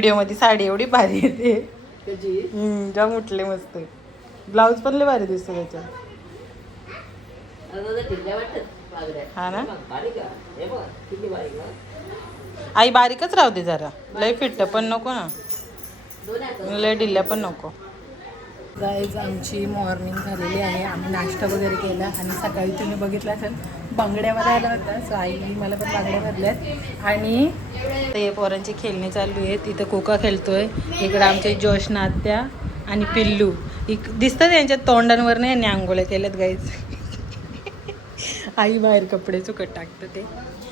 Video मध्ये साडी एवढी भारी येते. जाम उठले मस्त. ब्लाऊज पण लय भारी दिसतो त्याच्यात. हा ना आई बारीकच राहू दे जरा. लय फिट्ट पण नको ना, लय ढिल्या पण नको. गाईज आमची मॉर्निंग झालेली आहे. आम्ही नाश्ता वगैरे केला आणि सकाळी तुम्ही बघितलं असेल बांगड्यामध्ये आला होता. सो आई मला पण बांगड्या भरल्यात आणि ते पोरांची खेळणी चालू आहेत. इथं कोका खेळतोय. इकडे आमचे जोशना आत्या आणि पिल्लू दिसतात. यांच्या तोंडांवर नाही यांनी आंघोळ्या केल्यात गाईज. आई बाहेर कपडे चुकट टाकतं ते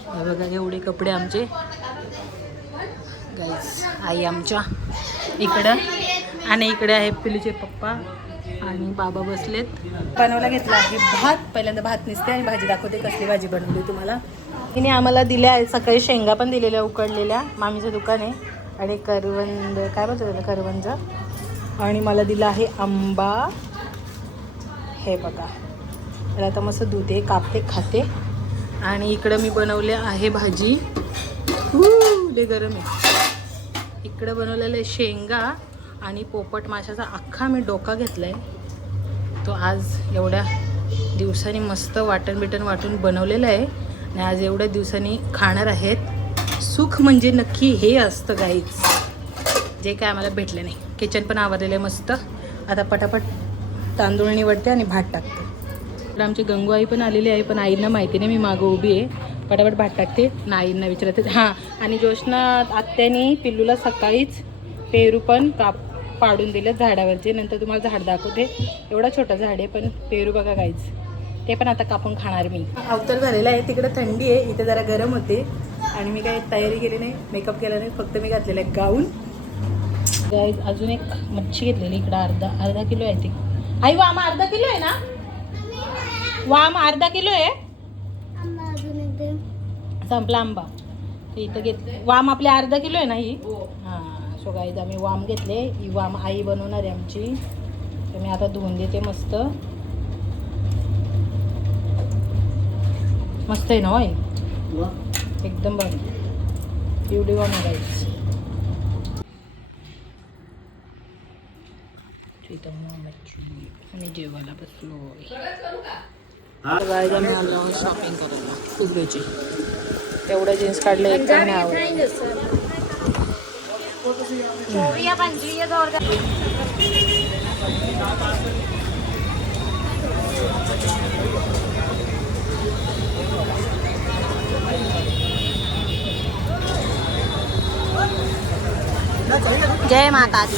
बघा. एवढे कपडे आमचे गाईज. आई आमच्या इकडं आणि इकडे आहे पिलूचे पप्पा आणि बाबा बसलेत. बनवायला घेतला आहे भात. पहिल्यांदा भात निसते आणि भाजी दाखवते कसली भाजी बनवली तुम्हाला. तिने आम्हाला दिल्या आहे सकाळी शेंगा पण दिलेल्या उकडलेल्या. मामीचं दुकान आहे. आणि करवंद काय बोलतो त्याला करवंज. आणि मला दिला आहे आंबा. हे बघा त्याला आता मस्त दूध आहे कापते खाते. आणि इकडं मी बनवले आहे भाजी. लय गरम आहे. इकडं बनवलेलं आहे शेंगा आणि पोपट माशाचा अख्खा मी डोका घेतला आहे. तो आज एवढ्या दिवसांनी मस्त वाटण वाटून बनवलेलं आहे आणि आज एवढ्या दिवसांनी खाणार आहेत. सुख म्हणजे नक्की हे असतं गाईच, जे काय आम्हाला भेटलं नाही. किचन पण आवरलेलं आहे मस्त. आता पटापट तांदूळ निवडते आणि भात टाकते. तर आमची गंगू आई पण आलेली आहे, पण आईंना माहिती नाही मी मागं उभी आहे. पटापट भात टाकते ना आईंना विचारते. हां आणि जोशना आत्यानी पिल्लूला सकाळीच पेरू पण पाडून दिले झाडावरचे. नंतर तुम्हाला झाड दाखवते. एवढा छोटा झाड आहे पण पेरू बघा गाईज. ते पण आता कापून खाणार मी. अवतर झालेला आहे. तिकडे थंडी आहे, इथे जरा गरम होते. आणि मी काही तयारी केली नाही, मेकअप केला नाही. फक्त मी घातलेला आहे गाऊन. गाईज अजून एक मच्छी घेतलेली इकडं अर्धा किलो आहे ती. आई वाम अर्धा किलो आहे ना. वाम अर्धा किलो आहे. संपला आंबा. ते इथं घेतले वाम आपले अर्धा किलो आहे ना ही. हां सो गाईज आम्ही वाम घेतले. ही वाम आई बनवणार आहे आमची. तर मी आता धुवून देते मस्त. मस्त आहे ना आई एकदम भारी. एवढी वाम गाईज. आणि जेवायला बसलो. गाईज आम्ही आलो शॉपिंग करायला फुगड्याची. एवढं जीन्स काढलं एक पण नाही आवडलं. जय माता दी.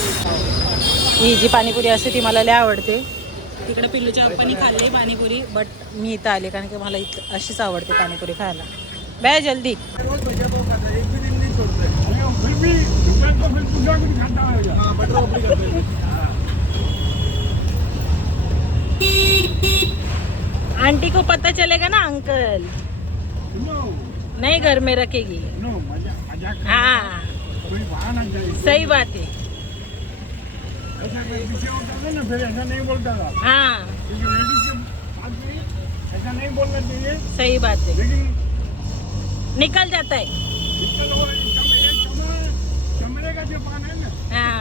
ही जी पाणीपुरी असते ती मला लय आवडते. तिकडे पिल्लूच्या आप्पांनी खाल्ली पाणीपुरी, बट मी इथं आले कारण की मला इथं अशीच आवडते पाणीपुरी खायला. बाय जल्दी. आंटी को पता चलेगा ना अंकल. नहीं घर में रखेगी. हाँ सही बात है. ऐसा नहीं बोलता था. हाँ ऐसा नहीं बोलना चाहिए. सही बात है. लेकिन निकल जाता है. चमड़े का जो पान है ना. हाँ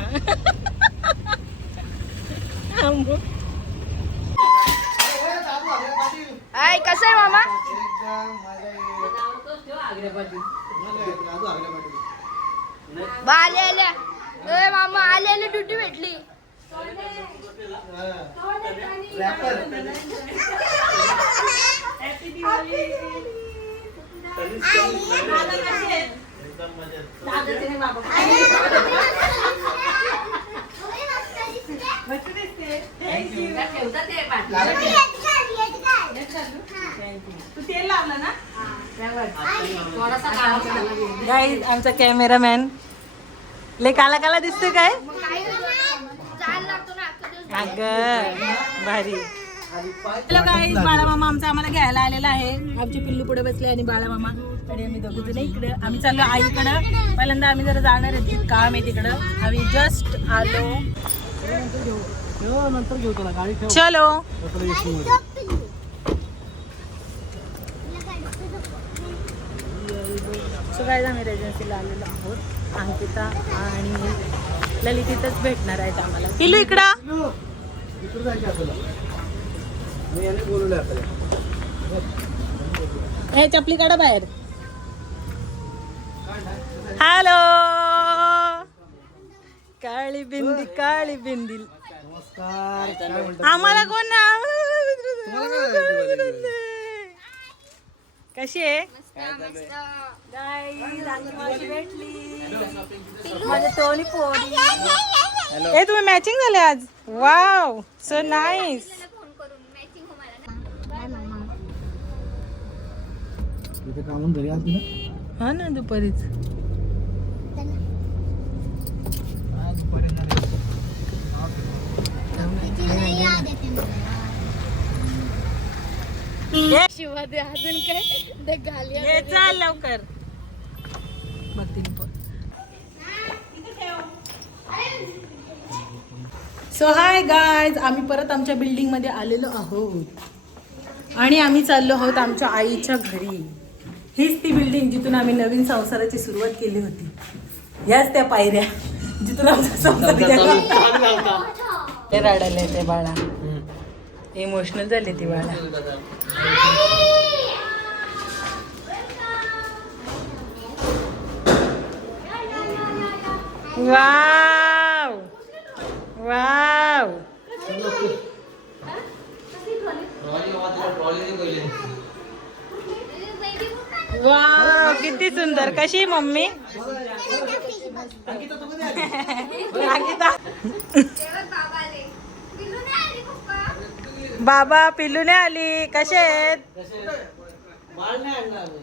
हाय कसं आहे मामा. आले आल्या. ए मामा आले ड्युटी भेटली. तू तेल लावलं ना. गाईज आमचा कॅमेरामॅन लय काला काला दिसतोय काय. अगं भारी. हॅलो गाईज, बाळामामा आमचा आम्हाला घ्यायला आलेला आहे. आमची पिल्लू पुढे बसले आणि बाळामामा आणि आम्ही दोघं जण इकडं. आम्ही चाललो आईकडं. पहिल्यांदा आम्ही जरा जाणार आहे, काम आहे तिकडं. आम्ही जस्ट आलो. नंतर घेऊ तुला गाडी ठेव. चलो काय आम्ही रेजन्सीला आलेलो आहोत. अंकिता आणि ललितीतच भेटणार आहेत आम्हाला. पिलू इकडं. हे चपली काढा बाहेर. हॅलो. काळी बिंदी काळी बिंदी. आम्हाला कोण कशी आहे माझ्या टोनी पोरी. हे तुम्ही मॅचिंग झाले आज. Wow so nice. हा ना दुपारीच. शिवा दे अजून काय ते घालिया ये चाल लवकर. सो हाय गायज, आम्ही परत आमच्या बिल्डिंग मध्ये आलेलो आहोत आणि आम्ही चाललो आहोत आमच्या आईच्या घरी. हीच ती बिल्डिंग जिथून आम्ही नवीन संसाराची सुरुवात केली होती. याच त्या पायऱ्या जिथून आमचा संसार केला. ते रडायला येते बाळा. इमोशनल झाली ती बाळा. वाव वाव वाव किती सुंदर. कशी मम्मी. बाबा पिल्लूने आली. कसे आहेत.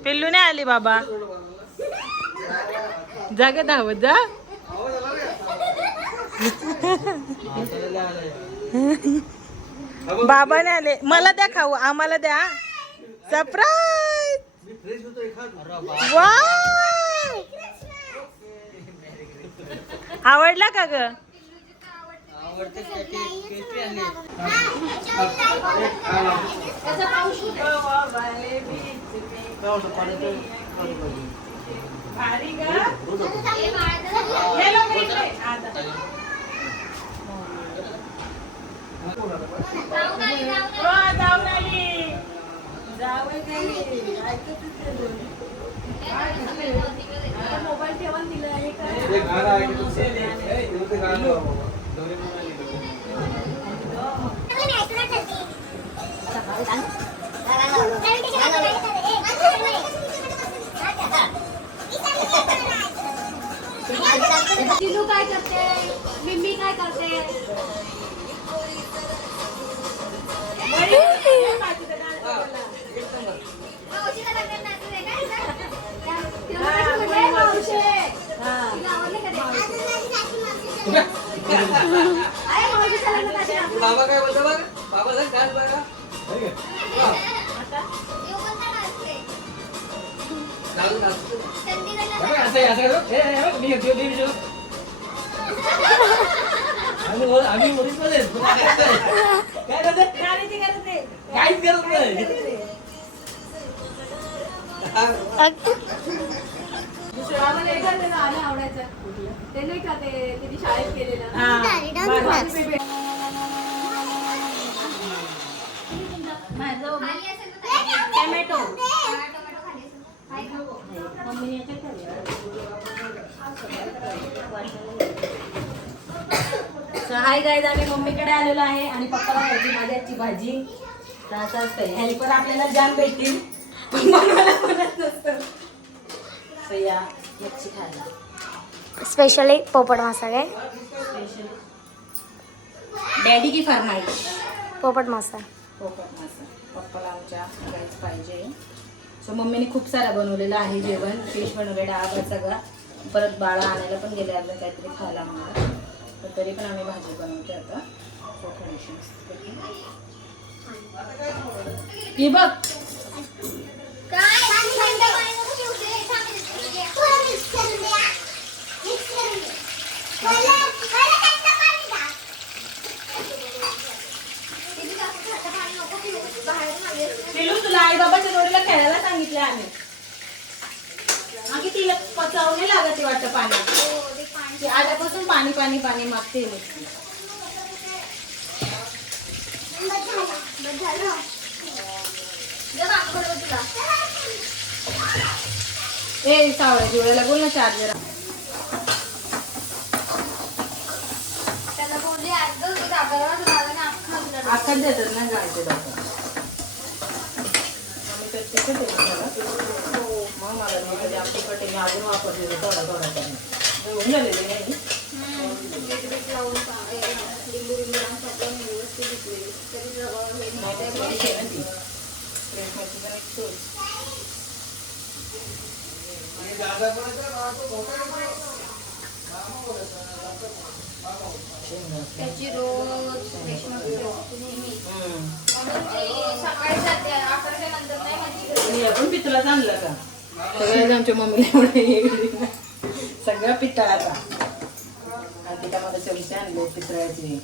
पिल्लूने आली बाबा. जागे धावत जा. बाबाने आले. मला द्या खाऊ. आम्हाला द्या. सरप्राईज. वाव आवडला का ग. भारी ग. जाऊन आली. मोबाईल ठेवून दिलं आहे चिलू काय करते. मिम्मी काय करते. बाबा काय बोलतो बघ. बाबा काय बघा. आम्ही मुलीच मध्ये काय करते. काहीच करत नाही. आवडायचं ते नाही का ते तिने शाळेत केलेलं. टोमॅटो. हाय गाईज, आम्ही मम्मीकडे आलेलो आहे आणि पप्पाला खायची माझ्याची भाजी. असं असतंय. हेल्पर आपल्याला जाम भेटतील पण बनवायला म्हणत नसतं. या मच्छी खायला स्पेशली पोपट मासा काय. स्पेशली डॅडी की फरमाईश. पोपट मासा. पोपट मासा पप्पाला आमच्या सगळ्याच पाहिजे. सो मम्मीने खूप सारा बनवलेलं आहे जेवण. फिश बनवले, डाळ सगळा. परत बाळा आणायला पण गेले आपलं काहीतरी खायला आम्हाला. तर तरी पण आम्ही भाजी बनवते आता. हे बघ तुला आई बाबाच्या जोडीला खेळायला सांगितलं आम्ही. आणखी तिला पचावं नाही लागत वाटतं पाणी. ती आल्यापासून पाणी पाणी पाणी मागते नुसती. ए सावळ्या जुळ्याला बोल ना चार्जर. त्याला बोलली आखात देतात ना गायचे डॉक्टर. मग मला नाही कधी आमची कटिंग अजून वापरते थोडा थोडा त्यांनी होऊन झालेली नाही. त्याची रोज सकाळी जाते 11च्या नंतर नाही माझी आपण पितळाच आणला का सगळ्याच आमच्या मम्मीला सगळ्या पितळाचा. आणि त्यामध्ये चमचे आणले पितळाचे.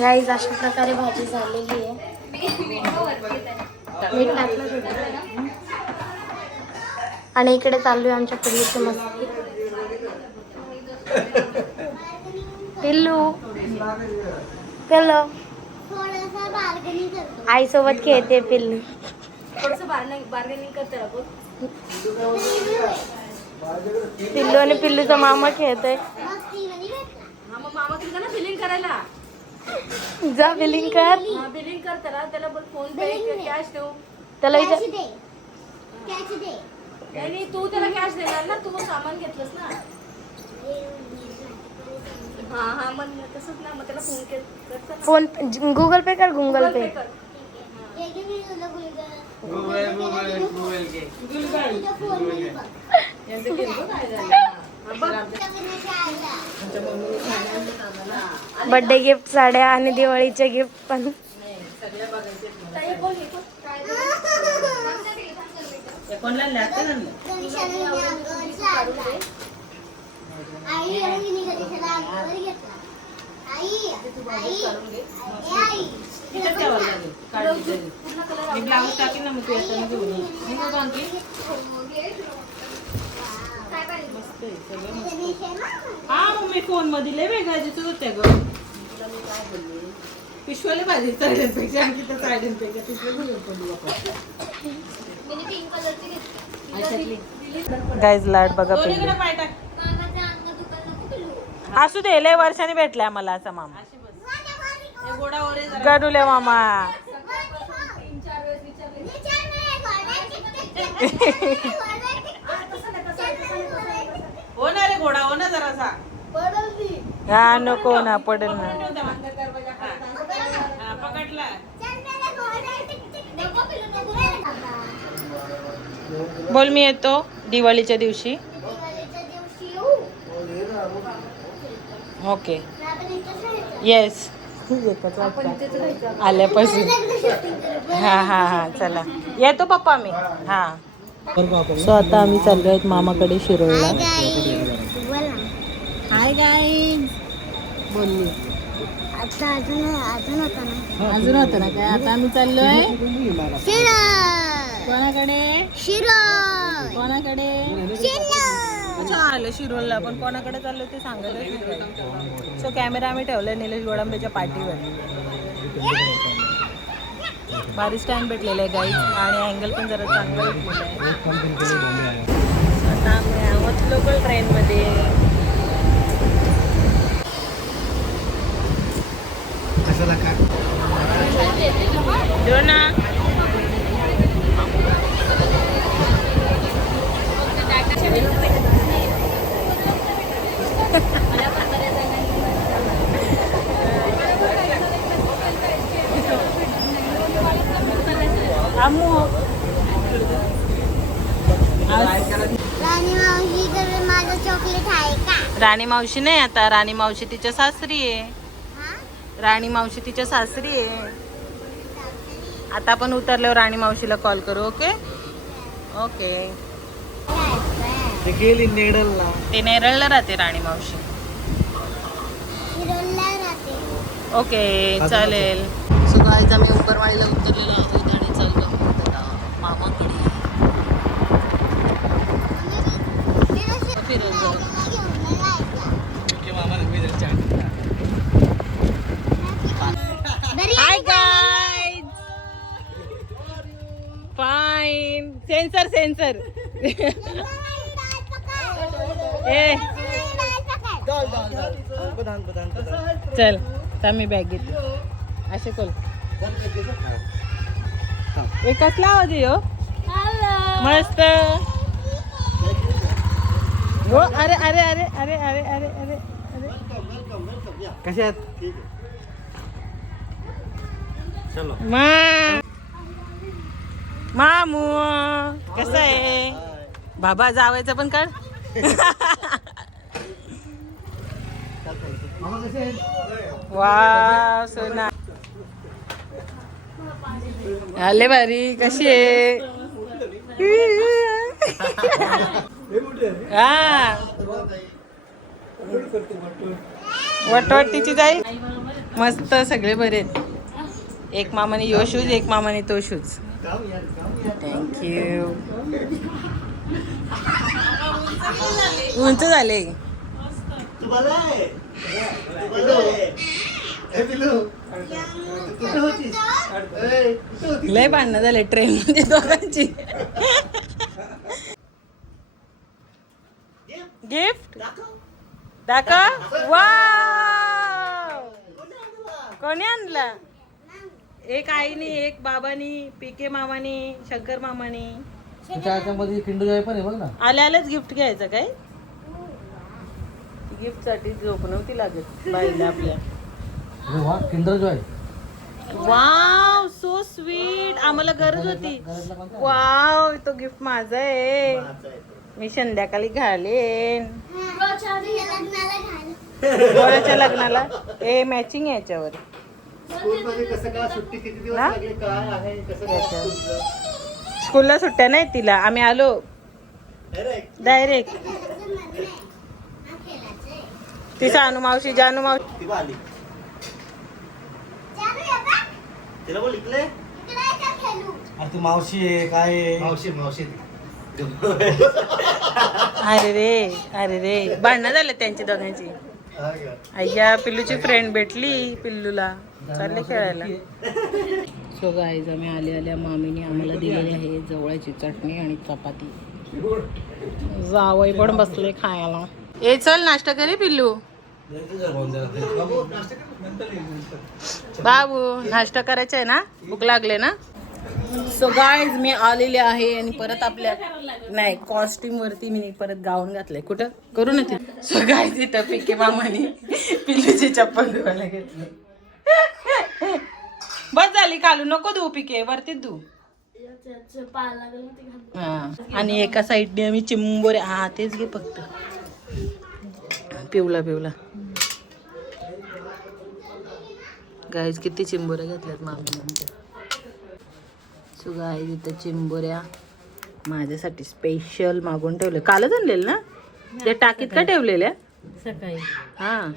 गाईज अशा प्रकारे भाजी झालेली आहे. मीठ टाकलं होतं. आणि इकडे चालू आहे आमच्या पिल्लूचं मस्ती. पिल्लू पिल्लू आईसोबत खेळते पिल्लू. थोडस बार्गेनिंग करते आपण. पिल्लू आणि पिल्लूचा मामा खेळतोय. हा मग मामा तुझा ना बिलिंग करायला. जा बिलिंग कर. बिलिंग कर त्याला बोल फोन पे कॅश देऊ. त्याला विचार. नाही तू त्याला कॅश देणार ना. तू सामान घेतलंस ना. हा मग तसंच ना. मग त्याला फोन कर. फोन गुगल पे कर. गुगल पे कर. बर्थडे गिफ्ट साड्या आणि दिवाळीचे गिफ्ट पण. कोणला लागतं ना मी ब्लाऊज टाकेन ना. मग तू येताना घेऊन ये. मस्त आहे सगळं मस्त. हा मग मी फोन मध्ये लय वेगळ्या दिसत होत्या ग. तुला मी काय बोलले पिशवाले भाजी साड्यांपेक्षा आणखी तर साड्यांपेक्षा पिशव्या घेऊन पडली बाबा. गाईज लाट बघा असू दे. लय वर्षाने भेटलाय मला असा मामा. गडुले मामा. हो ना रे घोडा हो ना जरासा. हा नको ना पडेल ना. पकडला बोल मी येतो दिवाळीच्या दिवशी. ओके येस आल्यापासून. हा चला येतो पप्पा मी. हा सो आता आम्ही चाललो आहेत मामाकडे शिरोळला. हाय गाईज बोलली. अजून होतं ना काय. आता आम्ही चाललोय कोणाकडे. कोणाकडे. अच्छा आलं शिरोळला. पण कोणाकडे चाललो ते सांगायला. सो कॅमेरा आम्ही ठेवलाय निलेश गोडांबेच्या पाठीवर. भारी स्टँड भेटलेलं आहे गाईज. आणि अँगल पण जरा चांगला भेटलेला आहे. आता आम्ही आहोत लोकल ट्रेनमध्ये. देऊ ना. राणी मावशी नाही आता. राणी मावशी तिच्या सासरी आहे. राणी मावशी तिच्या सासरी आहे. आता आपण उतरल्यावर राणी मावशीला कॉल करू. Okay okay. ते गेली नेडलला. ते नेरळला राहते राणी मावशी. ओके चालेल. सो गाईज आम्ही उपरवाडीला उतरलेलो आहोत आणि चाललो आहोत आता मामाकडे फिरायला जाऊ. Hi guys. फाईन. सेन्सर ए चल तर मी बॅग घेते. असे कोल एकच लावा दे हो. मस्त हो. अरे अरे अरे अरे अरे अरे अरे अरे कशात चलो. मामू कसं आहे बाबा जावायचं पण काढ. वा सोना आले भारी. कशी आहे हा वटवटीची जाईल मस्त. सगळे बरे आहेत. एक मामाने यो शूज एक मामाने तो शूज. थँक्यू. उंच झाले. लय भांडणं झाले ट्रेन मध्ये दोघांची. गिफ्ट दाखव. वाव कोणी आणला? एक आईने एक बाबानी पीके मामानी शंकर मामानी. त्याच्यामध्ये किंडर जॉय पण आहे बघ ना. आल्यालाच गिफ्ट घ्यायचं काय? गिफ्ट साठी झोप नव्हती लागत बाईला आपल्या. अरे वा Kinder Joy. Wow so sweet. आम्हाला गरज होती. वाव तो गिफ्ट माझा आहे. मी संध्याकाळी घालेन पोराच्या लग्नाला. ए मॅचिंग आहे याच्यावर. स्कूलला सुट्ट्या नाही तिला. आम्ही आलो डायरेक्ट. ती सानू मावशी जानू मावशी तू मावशी आहे काय? मावशी अरे रे भांडणं झाले त्यांची दोघांची. अय्या पिल्लूची फ्रेंड भेटली पिल्लूला. चालले खेळायला. सो गाईज आम्ही आल्या मामीने आम्हाला दिलेली आहे जवळची चटणी आणि चपाती. जावई पण बसले खायला. ए चल नाश्ता करे पिल्लू. बाबू नाश्ता करायचा आहे ना? भूक लागले ना? सो गाईज मी आलेले आहे आणि परत आपल्या नाही कॉस्ट्युम वरती मी परत गाऊन घातलंय. कुठं करू ना ते. सो गाईज इथं पिके मामाने पिल्लूची चप्पल धुवायला घेतली. बस झाली कालू नको धुऊ पिके वरती धुऊ. हा आणि एका साईडने आम्ही चिंबोऱ्या. हा तेच घे फक्त. पिवला गाईज किती चिंबोऱ्या घेतल्यात मामीने. सो गाईज इथं चिंबोऱ्या माझ्यासाठी स्पेशल मागून ठेवले. कालच आणलेलं ना? त्या टाकीत का ठेवलेल्या सकाळी? हा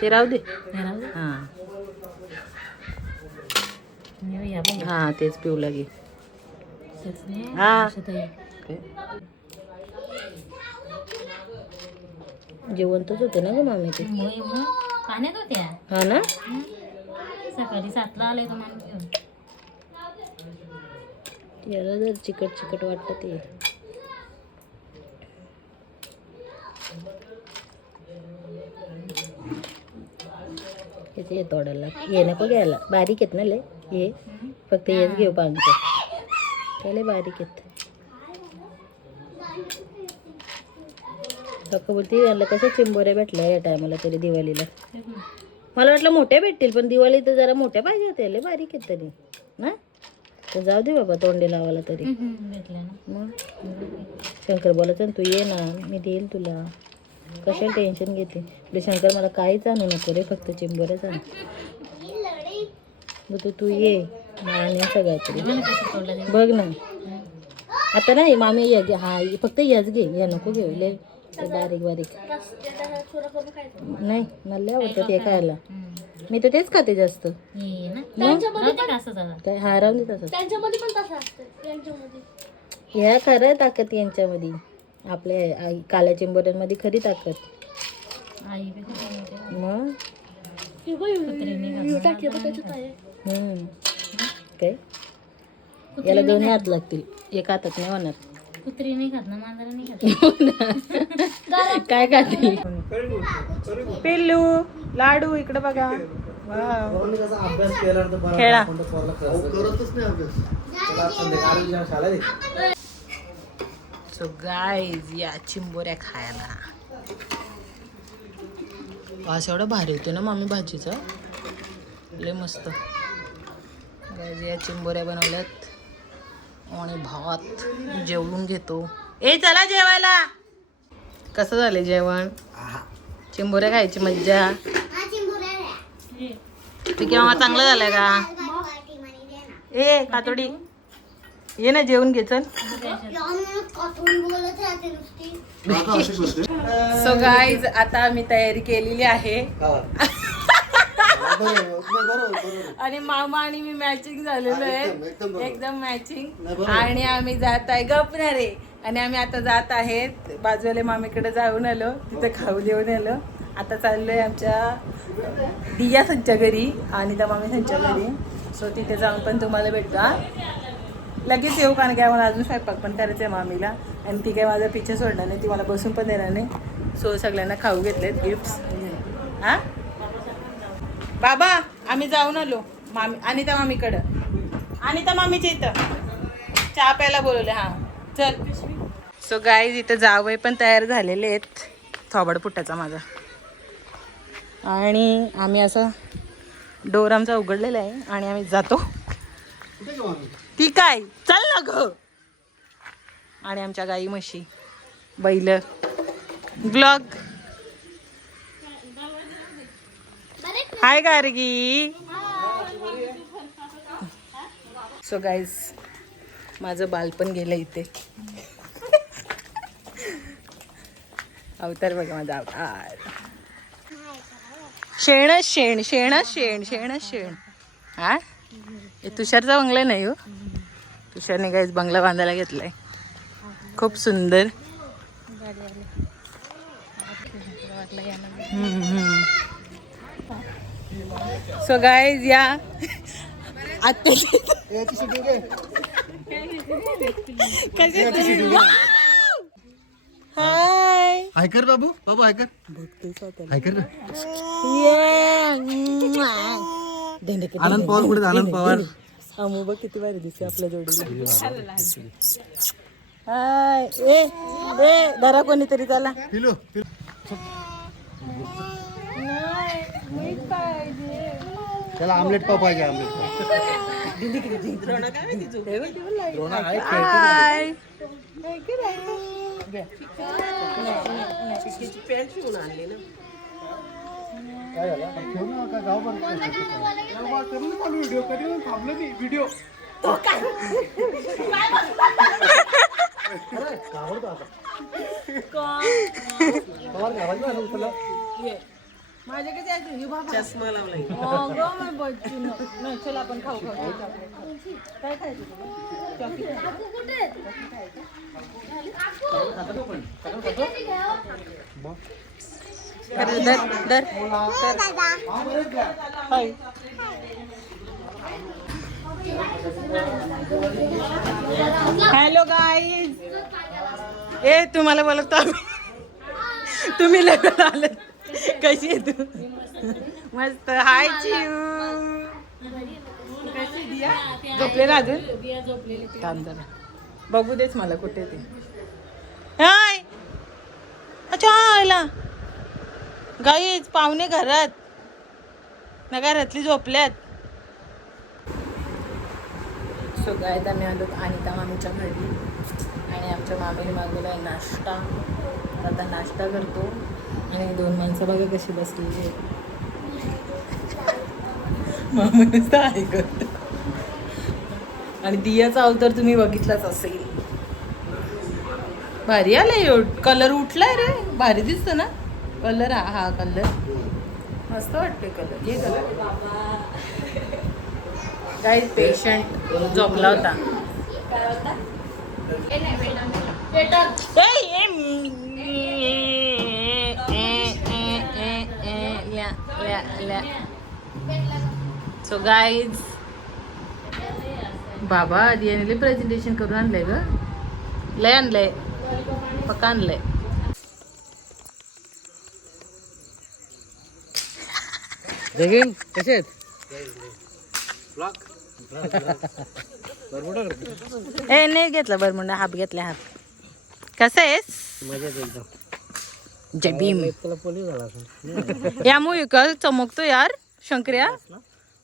ते राहू दे. हा तेच पिवला घे. हा जेवणच होते ना ग मामी ते. पाण्यात होत्या. हा ना सकाळी 7ला आले तुम्हाला. याला जर चिकट वाटत ते. हे तोडायला हे नको घ्यायला. बारीक आहेत ना लय हे. फक्त हेच घेऊ पांच. त्याला बारीक आहेत. फक्त बोलते याला कशा चिंबोऱ्या भेटल्या या टायमाला तरी दिवाळीला. मला वाटलं मोठ्या भेटतील पण दिवाळी तर जरा मोठ्या पाहिजे होत्या. लय बारीक आहेत तरी ना. तर जाऊ दे बाबा तोंडी लावायला तरी. मग शंकर बोलायचं तू ये ना मी देईल तुला. कशाला टेन्शन घेते. शंकर मला काहीच आणू नको रे फक्त चिंबोऱ्याच आण. मग तू ये आणि सगळ्या तरी बघ ना. आता नाही मामी या घे. हा फक्त याच घे, या नको घेऊ लय बारीक बारीक. नाही मला लय आवडतात हे खायला. मी तर तेच खाते जास्त. काय हा राहून दे तसं. ह्या खरं ताकद यांच्यामध्ये, आपल्या काल्या चिंबोऱ्यांमध्ये खरी ताकद. मग काय याला दोन्ही हात लागतील, एका हातात नाही होणार. कुत्री नाही खात ना, मांजरा नाही खात. काय खातील पिल्लू लाडू इकडे बघा. पोरांनी कसा अभ्यास केला तर बरं, खेळा. आपण तर पोराला करतच नाही अभ्यास. त्याला संध्याकाळी जेव्हा शाळा आहे. सो गाईज या चिंबोऱ्या खायला. वास एवढा भारी होतो ना मामी भाजीचा, लय मस्त. गाईज या चिंबोऱ्या बनवल्यात आणि भात जेवून घेतो. ए चला जेवायला. कसं झालं जेवण? चिंबोऱ्या खायची मज्जा. ठीक आहे, चांगलं झालंय का? ए कातोडी ये ना जेवून घे चल. सो गाईज आता मी तयारी केलेली आहे आणि मामा आणि मी मॅचिंग झालेलो आहे, एकदम मॅचिंग. आणि आम्ही जात आहे गपणारे. आणि आम्ही आता जात आहेत बाजूला मामीकडे जाऊन आलो, तिथे खाऊ देऊन आलो. आता चाललोय आमच्या दिया संच्या घरी आणि त्या मामी संच्या घरी. सो तिथे जाऊन पण तुम्हाला भेटतो. लगेच येऊ, कारण की आम्हाला अजून स्वयंपाक पण करायचं आहे मामीला. आणि ती काय माझा पिच्छा सोडणार नाही, ती मला बसून पण देणार नाही. सो सगळ्यांना खाऊ घेतलेत गिफ्ट्स. हां बाबा आम्ही जाऊन आलो मामी अनिता मामीकडं. अनिता मामीच्या इथं चहा प्यायला बोलवले. हां चल. सो गाईज इथं जावई पण तयार झालेले आहेत, थोबाड पुट्टाचा माझा. आणि आम्ही असं डोर आमचा उघडलेला आहे आणि आम्ही जातो. ती काय चल ना ग. आणि आमच्या गाई म्हशी बैल ब्लॉग. हाय गार्गी. सो गाईज माझं बालपण गेलं इथे. अवतार बघा माझा अवतार. शेणच शेण शेणच शेण शेणच शेण. हा हे तुषारचा बंगला नाही हो, तुषारने काहीच बंगला बांधायला घेतलाय खूप सुंदर. सो गाईज या आता हाय हाय कर बाबू, बाबू हाय कर, हाय कर. आनंद पवार कुठे? आनंद पवार अमू बघ किती भारी दिसते आपल्या जोडीला. हाय ए ए धरा कोणीतरी त्याला. पिलो त्याला आमलेट पाव पाहिजे, आमलेट हाय व्हिडिओ चष्मा लावलाय. चला आपण खाऊ खाऊ. काय खायचं हॅलो गाईज. ए तुम्हाला बोलतो आम्ही, तुम्ही लगेच आले. कशी आहे तू? मस्त. हाय चिऊ. कशी दिया? झोपले ना अजून? काम जरा बघू देच मला कुठे ते. हाय अच्छा आला गाईज. पाहुणे घरात ना, घरातली झोपल्यात. सो गायत आम्ही आलो अनिता मामीच्या घरी आणि आमच्या मामीने मागवला आहे नाश्ता. आता नाश्ता करतो आणि दोन माणसं बघा कशी बसलेली आहे. मामी नुसतं ऐकत. आणि दियाचा अवतार तुम्ही बघितलाच असेल. भारी आलाय कलर उठलाय रे भारी दिसतो ना कलर हा कलर मस्त वाटतोय कलर हे कलर काही पेशंट झोपला होता काय होता ए नाही सो गाईज बाबा आधी यांनी प्रेझेंटेशन करून आणलंय ग लय आणलंय पक्का आणलंय जगीन कसे आहेत ए नाही घेतला बरमुंडा हाफ घेतला हाफ कसं आहेस मजेत एकदम जय भीम तुला पोलीस झाला असेल. या मूवी का चमकतो यार शंकर्या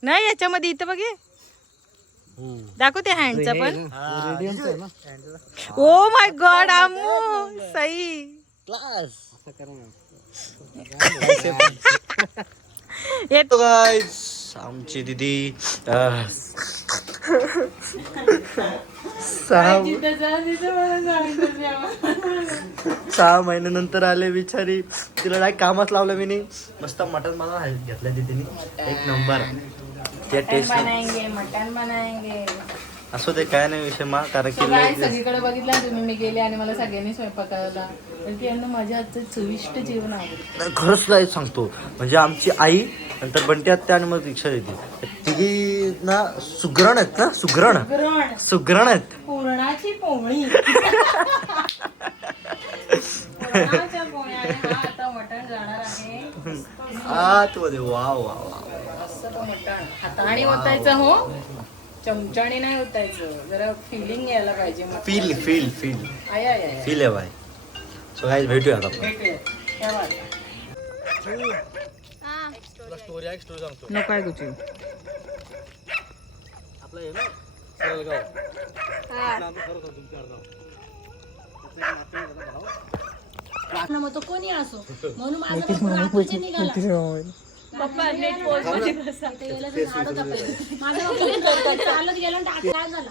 नाही याच्यामध्ये इथं बघे दाखवते हँडचा पण रेडियमचं आहे ना ओ माय गॉड आमू सई क्लास असं करा ना. येतो आमची दिदी सहा महिन्यानंतर आले बिचारी तिला नाही कामच लावलं मी नाही मस्त मटन मला घेतलं दिदीने एक नंबर त्या टेस्ट बनाएंगे मटन बनाएंगे असो ते काय नाही विषय मा कारण की काय सगळीकडे बघितलं ना तुम्ही मी गेले आणि मला सगळ्यांनी स्वयंपाकाला पण की यांना माझ्या हातचं चविष्ट जेवण आवडतं खरंच नाही सांगतो म्हणजे आमची आई नंतर बंटी आत्या आणि मग रिक्षा येते तिघी ना सुगरण आहेत ना सुगरण आहेत पुरणाची पोळी पुरणाच्या पोळ्या आणि हा आता मटण जाणार आहे आतमध्ये वा वा वा मस्त मटण हाताने ओतायचं हो चमच्याने नाही ओतायचं जरा फिलिंग यायला पाहिजे मग feel feel feel I I I feel आहे बाय सो गाईज भेटूया आता आपण भेटूया क्या बात नको काय गुची आपलं हे ना सरळगाव. मग तो कोणी असो म्हणून माझा बाप रात्रीचे निघाला. पप्पा नेट पोस्ट मध्ये इथे गेलं तर झाड होता पहिले. माझा बाप चालत गेला आणि टाक काय झाला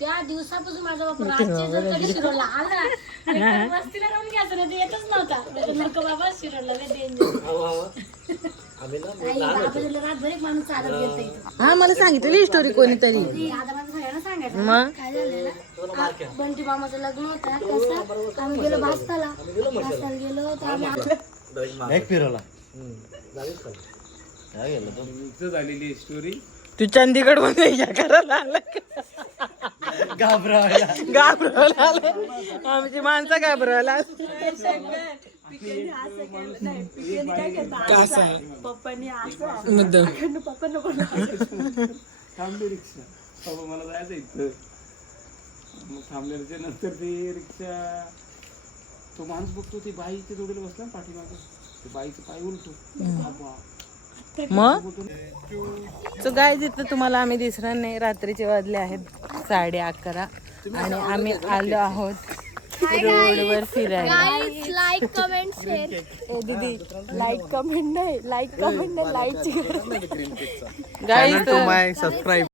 त्या दिवसापासून माझा बाप रातचे जर कधी शिरोडला आला तर वस्तीला राहून घ्यायचं नाही ते येतच नव्हता नको बाबा शिरोडला रातभर एक माणूस चालत गेलता इथं. हा मला सांगितली स्टोरी कोणीतरी ती आता माझं सगळ्यांना सांगायचं मग काय झालेलं बंटी मामाचं लग्न होतं कसं आम्ही गेलो भास्ताला गेलो तर आम्ही एक फिरवला इथं झालेली स्टोरी तू चंदीगड मध्ये या करायला आला घाबरवला आलं आमची माणसं घाबरवला पप्पांनी असं पप्पांना बोलला थांबली रिक्षा बाबा मला जायचं इथं मग थांबल्याच्या नंतर ती रिक्षा तो माणूस बघतो ती बाई इथे जोडीला बसला ना पाठीमागं ते बाईचं पाय उलटो बाबा. मग सो गाय जिथं तुम्हाला आम्ही दिसणार नाही रात्रीचे वाजले आहेत 11:30 आणि आम्ही आलो आहोत रोडवर फिरायला लाईक कमेंट शेअर दीदी लाईक कमेंट नाही लाईक कमेंट नाही लाईकची गाईज माय सबस्क्राईब